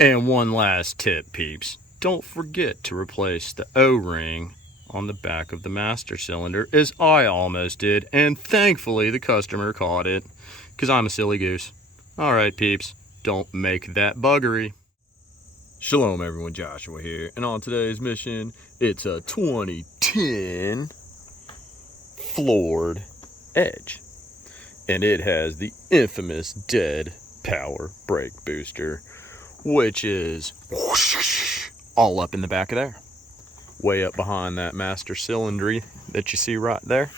And one last tip, peeps. Don't forget to replace the O-ring on the back of the master cylinder, as I almost did, and thankfully the customer caught it, because I'm a silly goose. Alright, peeps, don't make that buggery. Shalom everyone, Joshua here, and on today's mission, it's a 2010 floored Edge. And it has the infamous dead power brake booster, which is whoosh, all up in the back of there. Way up behind that master cylinder that you see right there.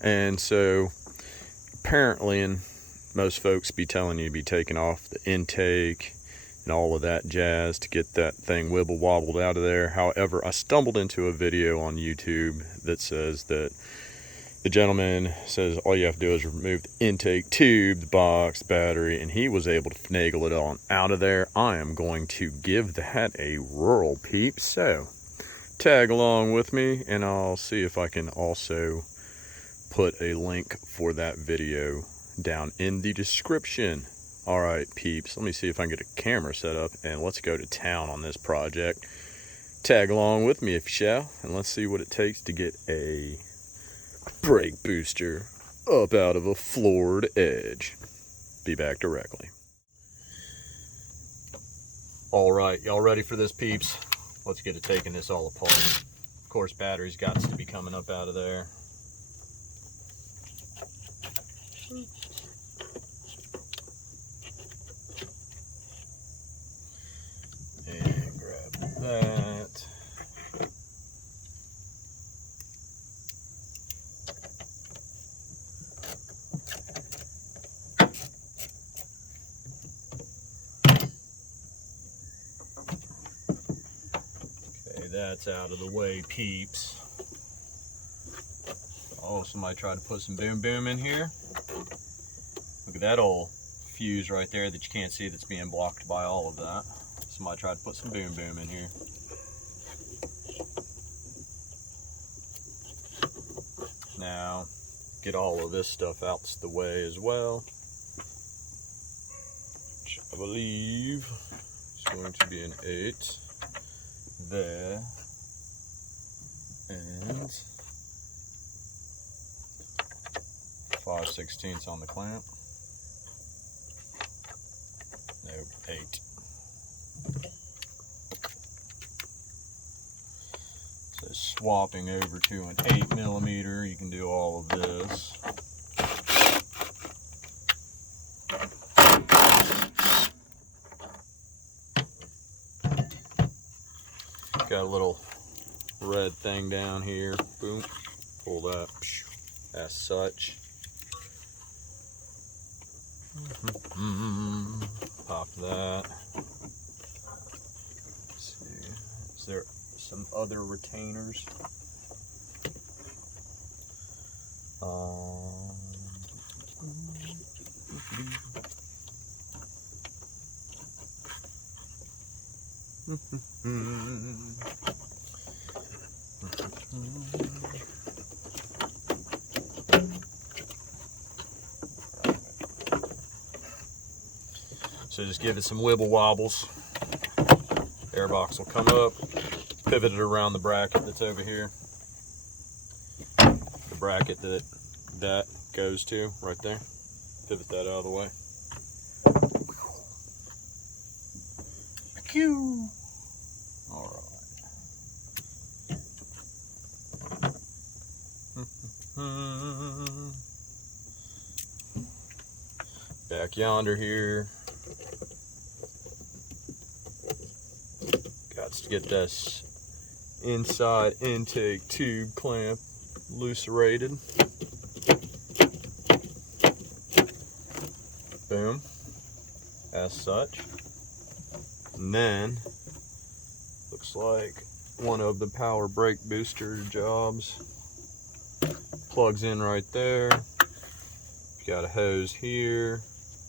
And so apparently, and most folks be telling you to be taking off the intake and all of that jazz to get that thing wibble wobbled out of there. However, I stumbled into a video on YouTube that says that the gentleman says all you have to do is remove the intake tube, the box, the battery, and he was able to finagle it on out of there. I am going to give that a whirl, peep. So tag along with me and I'll see if I can also put a link for that video down in the description. All right, peeps, let me see if I can get a camera set up and let's go to town on this project. Tag along with me if you shall, and let's see what it takes to get a brake booster up out of a floored Edge. Be back directly. All right, y'all ready for this, peeps? Let's get to taking this all apart. Of course, batteries got to be coming up out of there. And grab that. That's out of the way, peeps. Oh, somebody tried to put some boom boom in here. Look at that old fuse right there that you can't see that's being blocked by all of that. Somebody tried to put some boom boom in here. Now, get all of this stuff out the way as well, which I believe is going to be an 8. There and 5/16 on the clamp. Nope, 8. So swapping over to an 8mm, you can do all of this. Got a little red thing down here. Boom. Pull that as such. Pop that. Let's see. Is there some other retainers? So just give it some wibble wobbles. Airbox will come up, pivot it around the bracket that's over here. The bracket that goes to right there. Pivot that out of the way. Pew! All right. Back yonder here. Got to get this inside intake tube clamp lucerated. Boom. As such. And then, looks like one of the power brake booster jobs plugs in right there. Got a hose here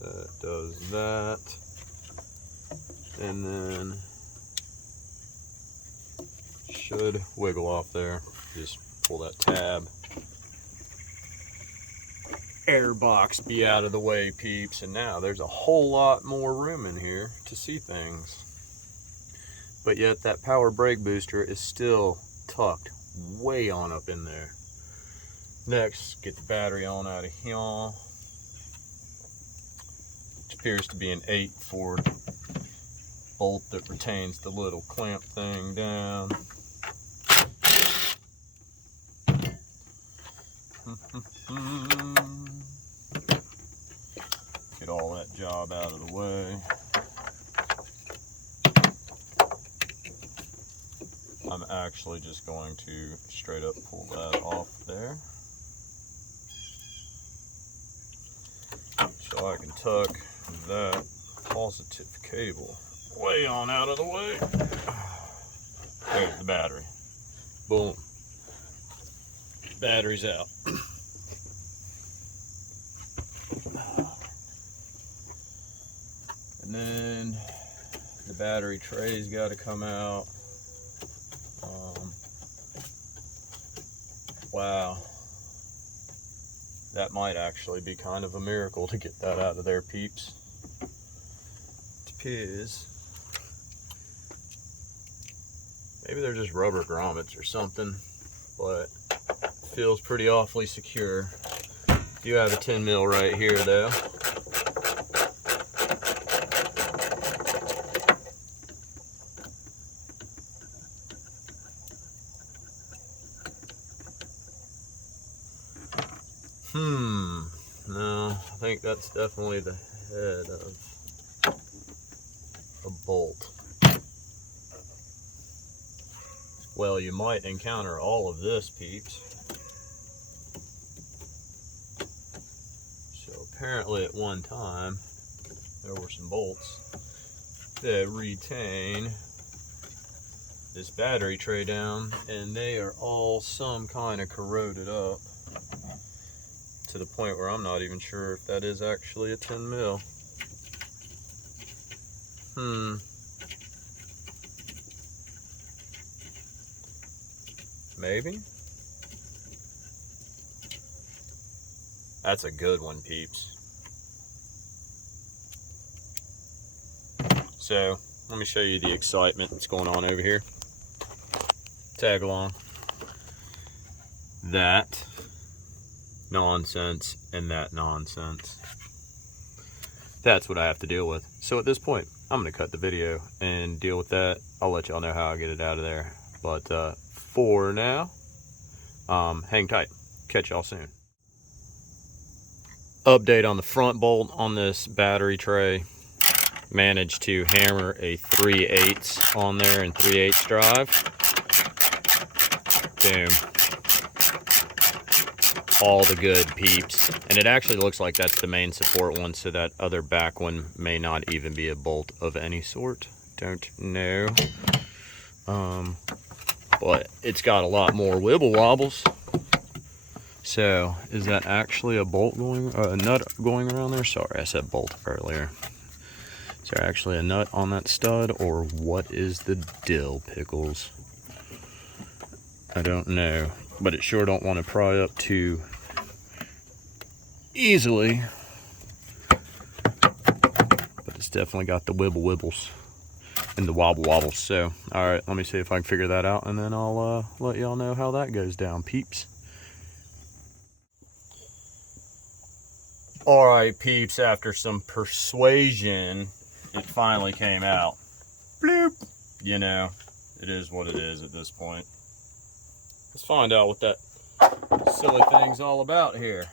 that does that. And then should wiggle off there. Just pull that tab air box be out of the way, peeps, and now there's a whole lot more room in here to see things. But yet that power brake booster is still tucked way on up in there. Next, get the battery on out of here, which appears to be an 8-Ford bolt that retains the little clamp thing down. Get all that job out of the way. I'm actually just going to straight up pull that off there, so I can tuck that positive cable way on out of the way. There's the battery. Boom. Battery's out. And then the battery tray's got to come out. Wow. That might actually be kind of a miracle to get that out of there, peeps. It appears. Maybe they're just rubber grommets or something, but it feels pretty awfully secure. You have a 10 mil right here though. No, I think that's definitely the head of a bolt. Well, you might encounter all of this, peeps. So apparently at one time, there were some bolts that retain this battery tray down, and they are all some kind of corroded up, to the point where I'm not even sure if that is actually a 10 mil. Maybe? That's a good one, peeps. So, let me show you the excitement that's going on over here. Tag along. That nonsense and that nonsense. That's what I have to deal with. So at this point, I'm going to cut the video and deal with that. I'll let y'all know how I get it out of there. But for now, hang tight. Catch y'all soon. Update on the front bolt on this battery tray. Managed to hammer a 3/8 on there in 3/8 drive. Boom. All the good, peeps. And it actually looks like that's the main support one, so that other back one may not even be a bolt of any sort. Don't know. But it's got a lot more wibble wobbles. So is that actually a bolt going, a nut going around there? Sorry, I said bolt earlier. Is there actually a nut on that stud, or what is the dill, pickles? I don't know, but it sure don't want to pry up too easily. But it's definitely got the wibble wibbles and the wobble wobbles. So, all right, let me see if I can figure that out, and then I'll let y'all know how that goes down, peeps. All right, peeps, after some persuasion, it finally came out. Bloop. You know, it is what it is at this point. Let's find out what that silly thing's all about here.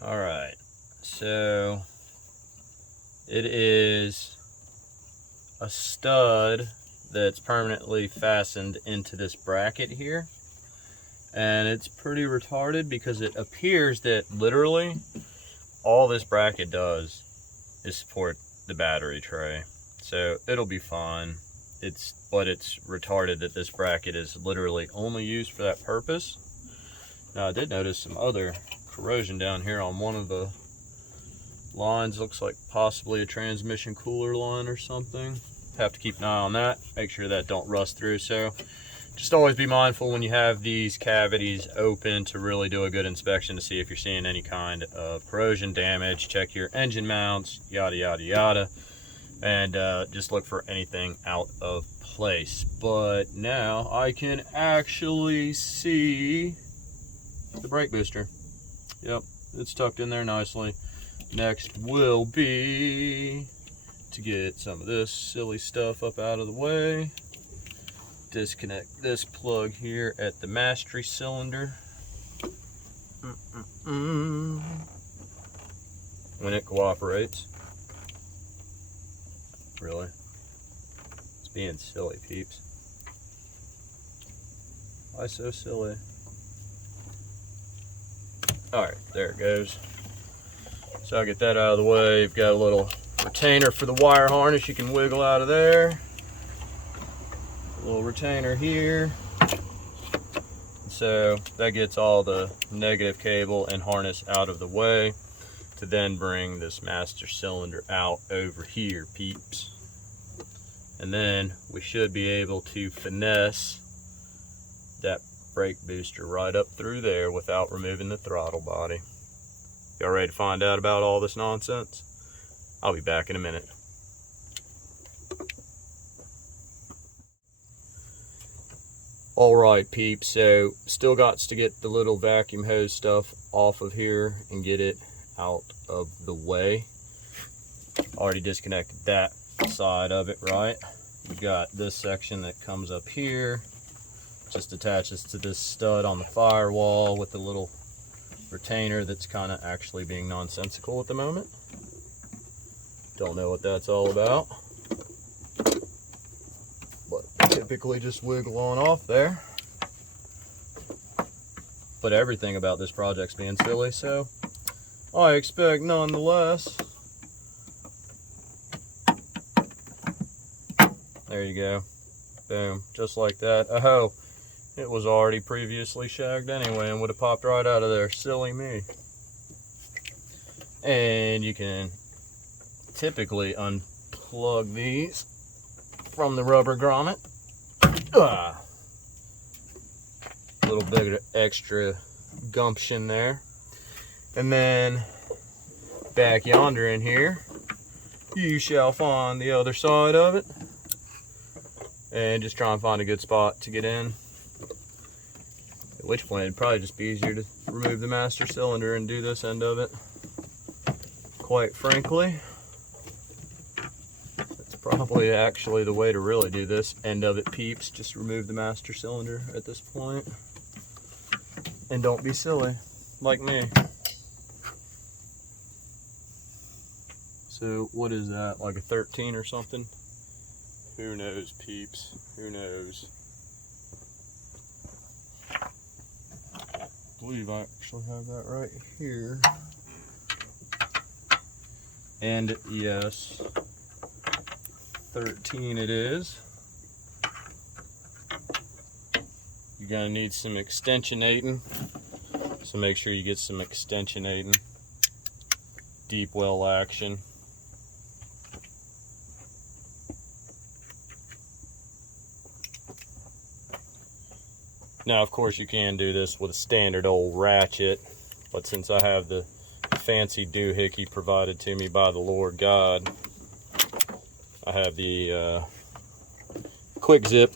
All right, so it is a stud that's permanently fastened into this bracket here. And it's pretty retarded because it appears that literally all this bracket does is support the battery tray. So it'll be fine. But it's retarded that this bracket is literally only used for that purpose. Now I did notice some other corrosion down here on one of the lines. Looks like possibly a transmission cooler line or something. Have to keep an eye on that. Make sure that don't rust through. So Just always be mindful when you have these cavities open to really do a good inspection to see if you're seeing any kind of corrosion damage. Check your engine mounts, yada, yada, yada. And just look for anything out of place. But now I can actually see the brake booster. Yep, it's tucked in there nicely. Next will be to get some of this silly stuff up out of the way. Disconnect this plug here at the mastery cylinder. When it cooperates. Really? It's being silly, peeps. Why so silly? Alright, there it goes. So I get that out of the way. You've got a little retainer for the wire harness you can wiggle out of there. A little retainer here. So that gets all the negative cable and harness out of the way to then bring this master cylinder out over here, peeps. And then we should be able to finesse that brake booster right up through there without removing the throttle body. Y'all ready to find out about all this nonsense? I'll be back in a minute. Alright peeps, so still got to get the little vacuum hose stuff off of here and get it out of the way. Already disconnected that side of it, right? We got this section that comes up here, just attaches to this stud on the firewall with the little retainer that's kind of actually being nonsensical at the moment. Don't know what that's all about. Typically just wiggle on off there. But everything about this project's being silly, so I expect nonetheless. There you go. Boom. Just like that. Oh, it was already previously shagged anyway and would have popped right out of there. Silly me. And you can typically unplug these from the rubber grommet. A little bit of extra gumption there. And then back yonder in here, you shall find the other side of it. And just try and find a good spot to get in. At which point it'd probably just be easier to remove the master cylinder and do this end of it. Quite frankly. Probably actually the way to really do this end of it, peeps. Just remove the master cylinder at this point. And don't be silly, like me. So what is that, like a 13 or something? Who knows, peeps? Who knows? I believe I actually have that right here. And yes, 13 it is. You're gonna need some extensionating, so make sure you get some extensionating. Deep well action. Now of course you can do this with a standard old ratchet, but since I have the fancy doohickey provided to me by the Lord God, I have the quick zip.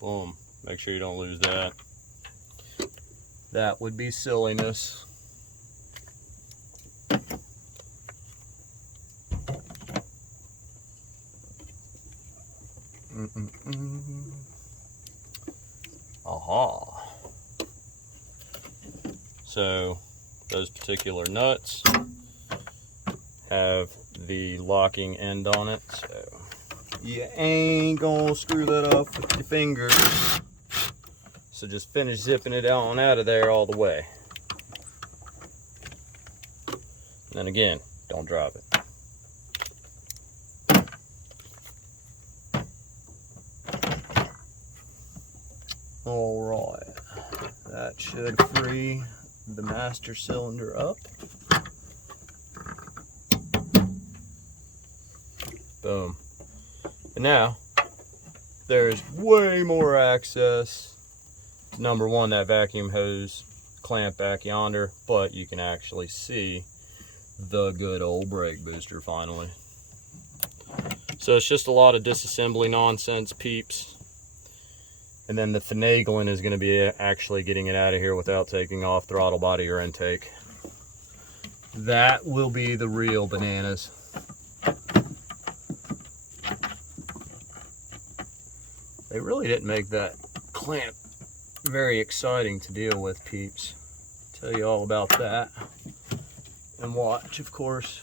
Boom. Make sure you don't lose that. That would be silliness. Aha. So those particular nuts have the locking end on it, so you ain't gonna screw that up with your fingers. So just finish zipping it on out of there all the way. And then again, don't drop it. All right, that should free the master cylinder up. Boom. And now there's way more access to number one, that vacuum hose clamp back yonder, but you can actually see the good old brake booster finally. So it's just a lot of disassembly nonsense, peeps. And then the finagling is going to be actually getting it out of here without taking off throttle body or intake. That will be the real bananas. They really didn't make that clamp very exciting to deal with, peeps. Tell you all about that. And watch, of course.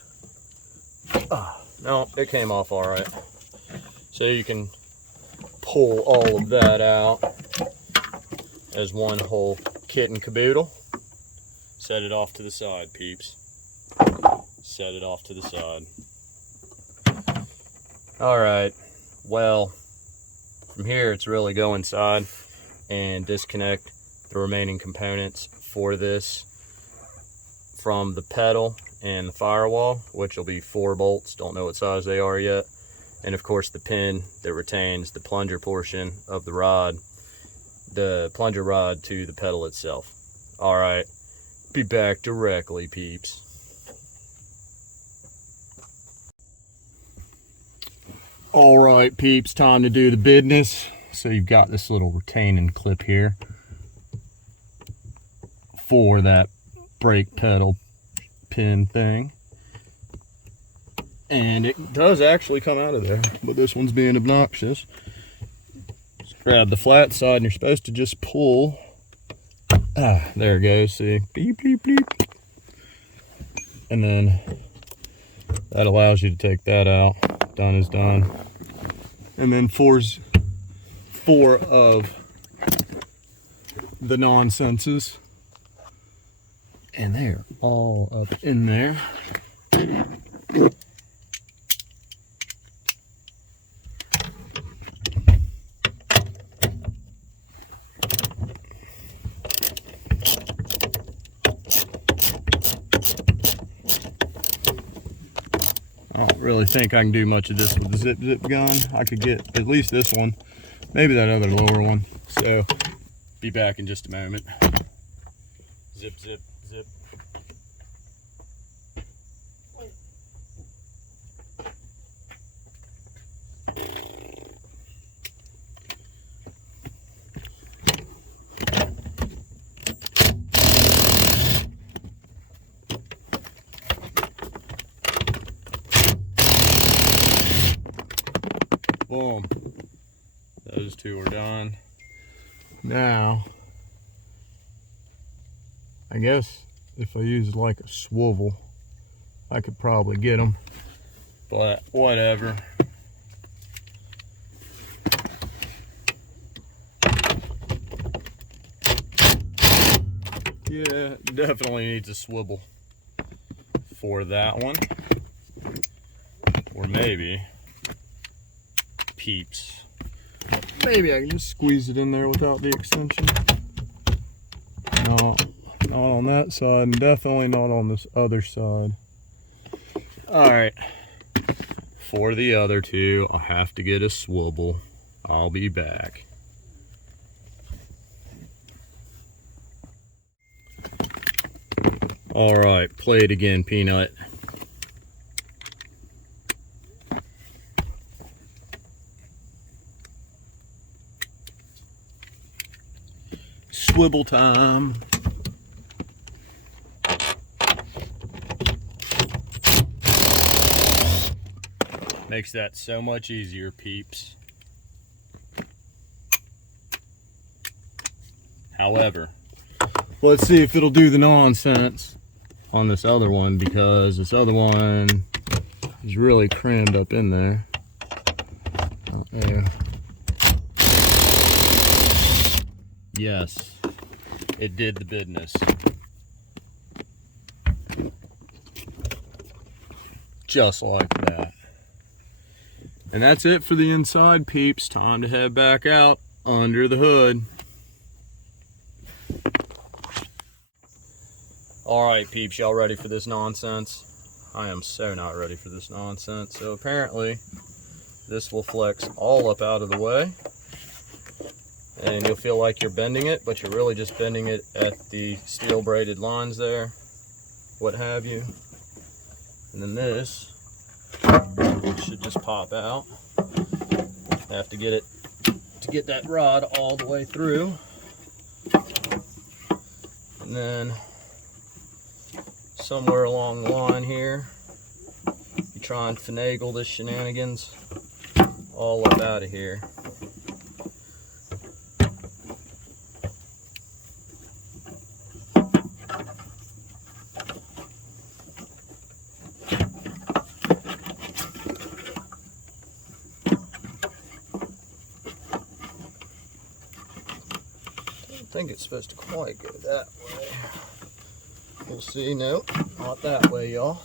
No, it came off all right. So you can pull all of that out as one whole kit and caboodle. Set it off to the side, peeps. Set it off to the side. All right, well, from here it's really go inside and disconnect the remaining components for this from the pedal and the firewall, which will be 4 bolts. Don't know what size they are yet. And of course the pin that retains the plunger portion of the rod, the plunger rod to the pedal itself. All right, be back directly, peeps. All right, peeps, time to do the business. So you've got this little retaining clip here for that brake pedal pin thing. And it does actually come out of there, but this one's being obnoxious. Just grab the flat side and you're supposed to just pull. There it goes, see? Beep, beep, beep. And then that allows you to take that out. Done is done. And then four of the nonsenses. And they're all up in there. I don't really think I can do much of this with the zip gun. I could get at least this one, maybe that other lower one. So, be back in just a moment. Zip, zip, zip. Boom. Those two are done. Now, I guess if I use like a swivel, I could probably get them, but whatever. Yeah, definitely needs a swivel for that one. Or maybe, peeps, maybe I can just squeeze it in there without the extension. No, not on that side, and definitely not on this other side. All right, for the other two, I'll have to get a swivel. I'll be back. All right, play it again, Peanut. Swivel time. Makes that so much easier, peeps. However, let's see if it'll do the nonsense on this other one, because this other one is really crammed up in there. Oh, there. Yes, it did the business. Just like that. And that's it for the inside, peeps. Time to head back out under the hood. All right, peeps, y'all ready for this nonsense? I am so not ready for this nonsense. So apparently this will flex all up out of the way, and you'll feel like you're bending it, but you're really just bending it at the steel braided lines there, what have you. And then this should just pop out. I have to get it to get that rod all the way through. And then somewhere along the line here, you try and finagle this shenanigans all up out of here. I think it's supposed to quite go that way. We'll see. Nope, not that way, y'all.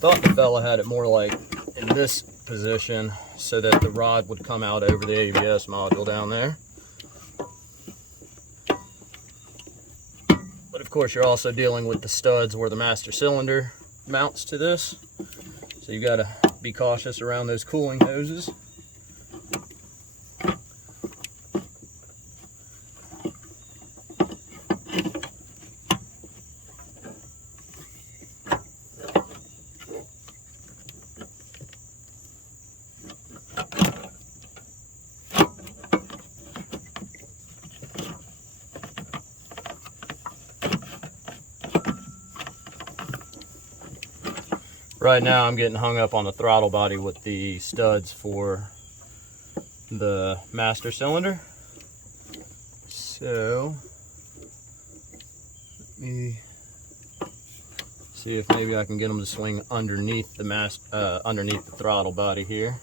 Thought the fella had it more like in this position so that the rod would come out over the ABS module down there. But of course you're also dealing with the studs where the master cylinder mounts to this. So you gotta be cautious around those cooling hoses. Right now I'm getting hung up on the throttle body with the studs for the master cylinder. So let me see if maybe I can get them to swing underneath the underneath the throttle body here.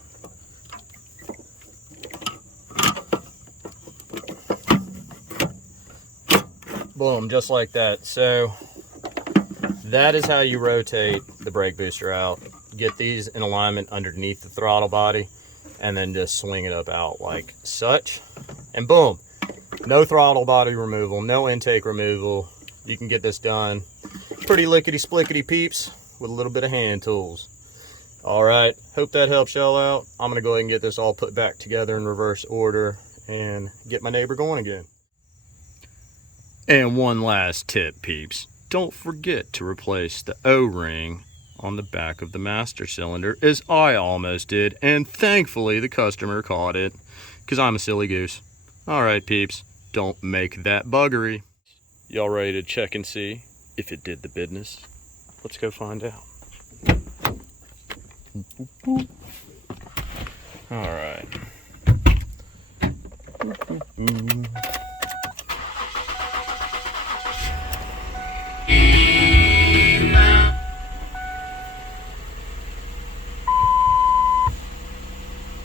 Boom, just like that. So that is how you rotate the brake booster out. Get these in alignment underneath the throttle body and then just swing it up out like such. And boom, no throttle body removal, no intake removal. You can get this done pretty lickety-splickety peeps with a little bit of hand tools. All right, hope that helps y'all out. I'm gonna go ahead and get this all put back together in reverse order and get my neighbor going again. And one last tip, peeps. Don't forget to replace the O-ring on the back of the master cylinder, as I almost did, and thankfully the customer caught it, because I'm a silly goose. All right, peeps, don't make that buggery. Y'all ready to check and see if it did the business? Let's go find out. All right.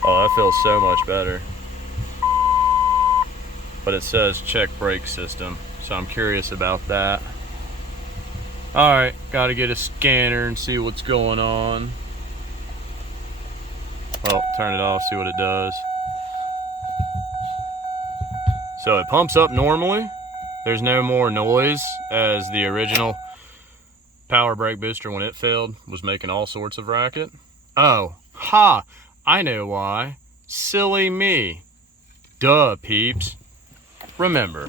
Oh, that feels so much better. But it says check brake system, so I'm curious about that. All right, gotta get a scanner and see what's going on. Well, turn it off, see what it does. So it pumps up normally. There's no more noise as the original power brake booster, when it failed, was making all sorts of racket. Oh, ha! I know why. Silly me. Duh, peeps. Remember,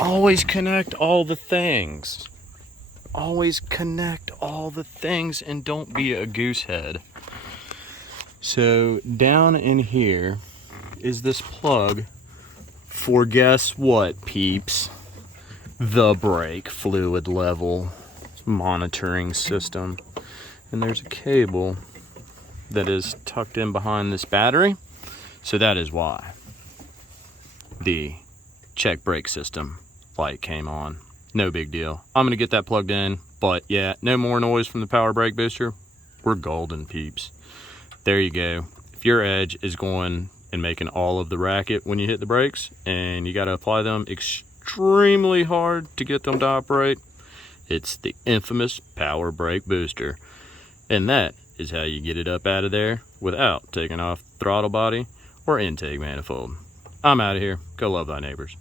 always connect all the things. Always connect all the things and don't be a goosehead. So down in here is this plug for, guess what, peeps? The brake fluid level monitoring system. And there's a cable that is tucked in behind this battery. So that is why the check brake system light came on. No big deal. I'm gonna get that plugged in, but yeah, no more noise from the power brake booster. We're golden, peeps. There you go. If your edge is going and making all of the racket when you hit the brakes and you gotta apply them extremely hard to get them to operate, it's the infamous power brake booster. And that is how you get it up out of there without taking off throttle body or intake manifold. I'm out of here. Go love thy neighbors.